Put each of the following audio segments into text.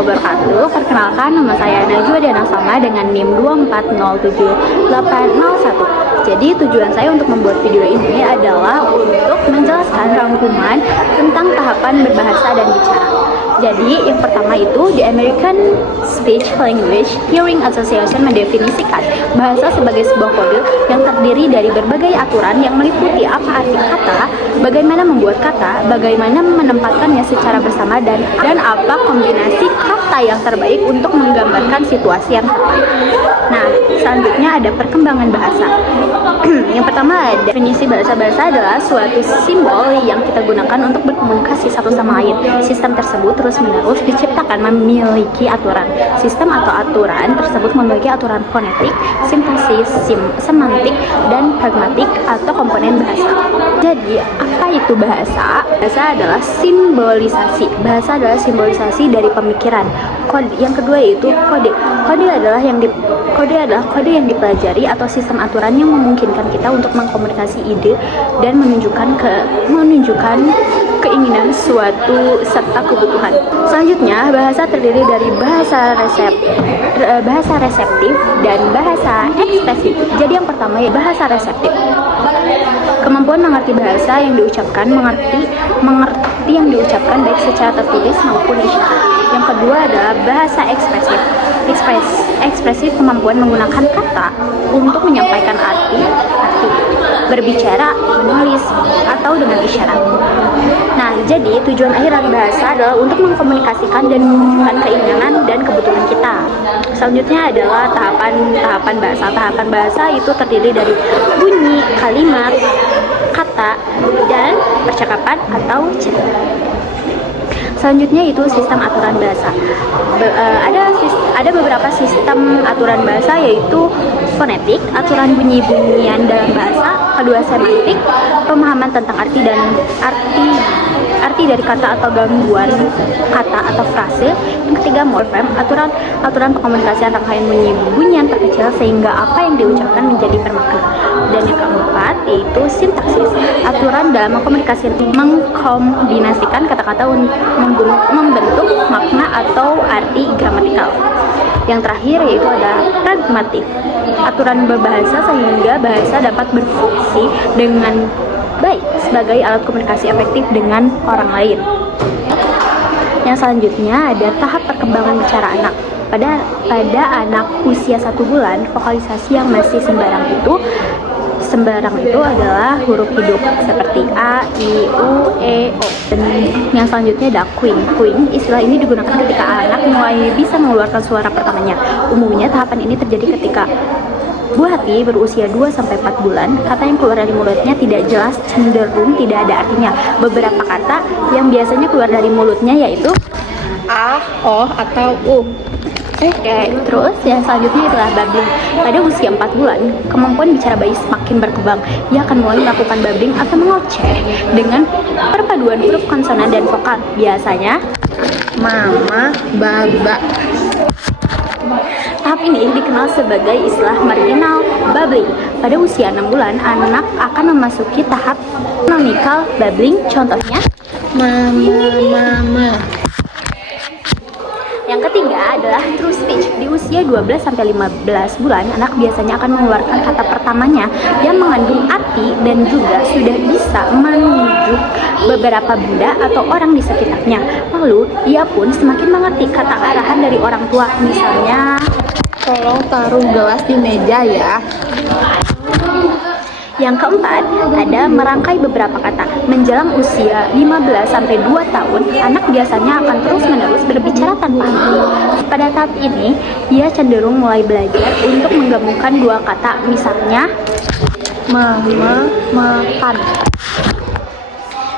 wabarakatuh. Perkenalkan, nama saya Najwa Diana Sama dengan NIM 2407801. Jadi tujuan saya untuk membuat video ini adalah untuk menjelaskan rangkuman tentang tahapan berbahasa dan bicara. Jadi yang pertama itu, The American Speech Language Hearing Association mendefinisikan bahasa sebagai sebuah kode yang terdiri dari berbagai aturan yang meliputi apa arti kata, bagaimana membuat kata, bagaimana menempatkannya secara bersama, dan apa kombinasi kata yang terbaik untuk menggambarkan situasi yang tepat. Nah, selanjutnya ada perkembangan bahasa. Yang pertama, definisi bahasa adalah suatu simbol yang kita gunakan untuk berkomunikasi satu sama lain. Sistem tersebut terus-menerus diciptakan memiliki aturan. Sistem atau aturan tersebut memiliki aturan fonetik, sintaksis, semantik, dan pragmatik atau komponen bahasa. Jadi, apa itu bahasa? Bahasa adalah simbolisasi. Bahasa adalah simbolisasi dari pemikiran. Yang kedua yaitu kode. Kode adalah kode yang dipelajari atau sistem aturan yang memungkinkan kita untuk mengkomunikasi ide dan menunjukkan keinginan suatu serta kebutuhan. Selanjutnya, bahasa terdiri dari bahasa reseptif dan bahasa ekspresif. Jadi yang pertama ya bahasa reseptif. Kemampuan mengerti bahasa yang diucapkan, mengerti yang diucapkan baik secara tertulis maupun isyarat. Yang kedua adalah bahasa ekspresif. Ekspresif kemampuan menggunakan kata untuk menyampaikan arti, berbicara, menulis, atau dengan isyarat. Nah, jadi tujuan akhir dari bahasa adalah untuk mengkomunikasikan dan menunjukkan keinginan dan kebutuhan kita. Selanjutnya adalah tahapan bahasa. Tahapan bahasa itu terdiri dari bunyi, kalimat, kata, dan percakapan atau cerita. Selanjutnya itu sistem aturan bahasa. Ada beberapa sistem aturan bahasa, yaitu fonetik, aturan bunyi-bunyian dalam bahasa. Kedua, semantik, pemahaman tentang arti dari kata atau gangguan kata atau frase. Yang ketiga, morfem, aturan pengomunikasian rangkaian bunyi-bunyian terkecil sehingga apa yang diucapkan menjadi bermakna. Dan yang keempat yaitu sintaksis, aturan dalam mengkombinasikan kata-kata membentuk makna atau arti gramatikal. Yang terakhir yaitu ada pragmatik, aturan berbahasa sehingga bahasa dapat berfungsi dengan baik sebagai alat komunikasi efektif dengan orang lain. Yang selanjutnya ada tahap perkembangan bicara anak. Pada anak usia 1 bulan, vokalisasi yang masih sembarang itu adalah huruf hidup seperti A, I, U, E, O. Dan yang selanjutnya ada queen. Istilah ini digunakan ketika anak mulai bisa mengeluarkan suara pertamanya. Umumnya tahapan ini terjadi ketika buah hati berusia 2-4 bulan. Kata yang keluar dari mulutnya tidak jelas, cenderung tidak ada artinya. Beberapa kata yang biasanya keluar dari mulutnya yaitu A, O, atau U. Oke, terus yang selanjutnya adalah babbling. Pada usia 4 bulan, kemampuan bicara bayi semakin berkembang. Ia akan mulai melakukan babbling atau mengoceh dengan perpaduan huruf konsonan dan vokal. Biasanya mama, baba. Tahap ini dikenal sebagai istilah marginal babbling. Pada usia 6 bulan, anak akan memasuki tahap nominal babbling. Contohnya mama. Yang ketiga adalah true speech. Di usia 12-15 bulan, anak biasanya akan mengeluarkan kata pertamanya yang mengandung arti dan juga sudah bisa menunjuk beberapa benda atau orang di sekitarnya. Lalu, ia pun semakin mengerti kata arahan dari orang tua. Misalnya, tolong taruh gelas di meja ya. Yang keempat, ada merangkai beberapa kata. Menjelang usia 15-2 tahun, anak biasanya akan terus-menerus berbicara tanpa arti. Pada tahap ini, ia cenderung mulai belajar untuk menggabungkan dua kata, misalnya mama, makan.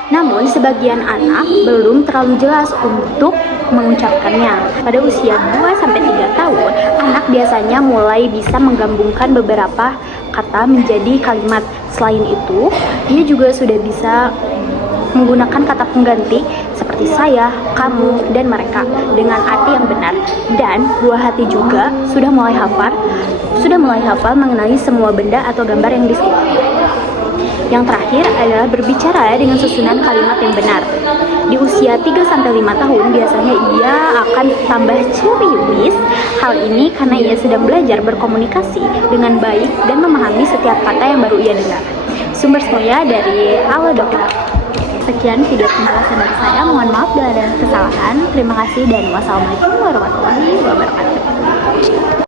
Namun, sebagian anak belum terlalu jelas untuk mengucapkannya. Pada usia 2-3 tahun, anak biasanya mulai bisa menggabungkan beberapa kata menjadi kalimat. Selain itu, ia juga sudah bisa menggunakan kata pengganti seperti saya, kamu, dan mereka dengan arti yang benar. Dan buah hati juga sudah mulai hafal mengenali semua benda atau gambar yang di sekitar. Yang terakhir adalah berbicara dengan susunan kalimat yang benar. Di usia 3-5 tahun biasanya ia akan tambah ceriwis. Hal ini karena ia sedang belajar berkomunikasi dengan baik dan memahami setiap kata yang baru ia dengar. Sumber saya dari Halodoc. Sekian video penjelasan dari saya. Mohon maaf bila ada kesalahan. Terima kasih dan wassalamualaikum warahmatullahi wabarakatuh.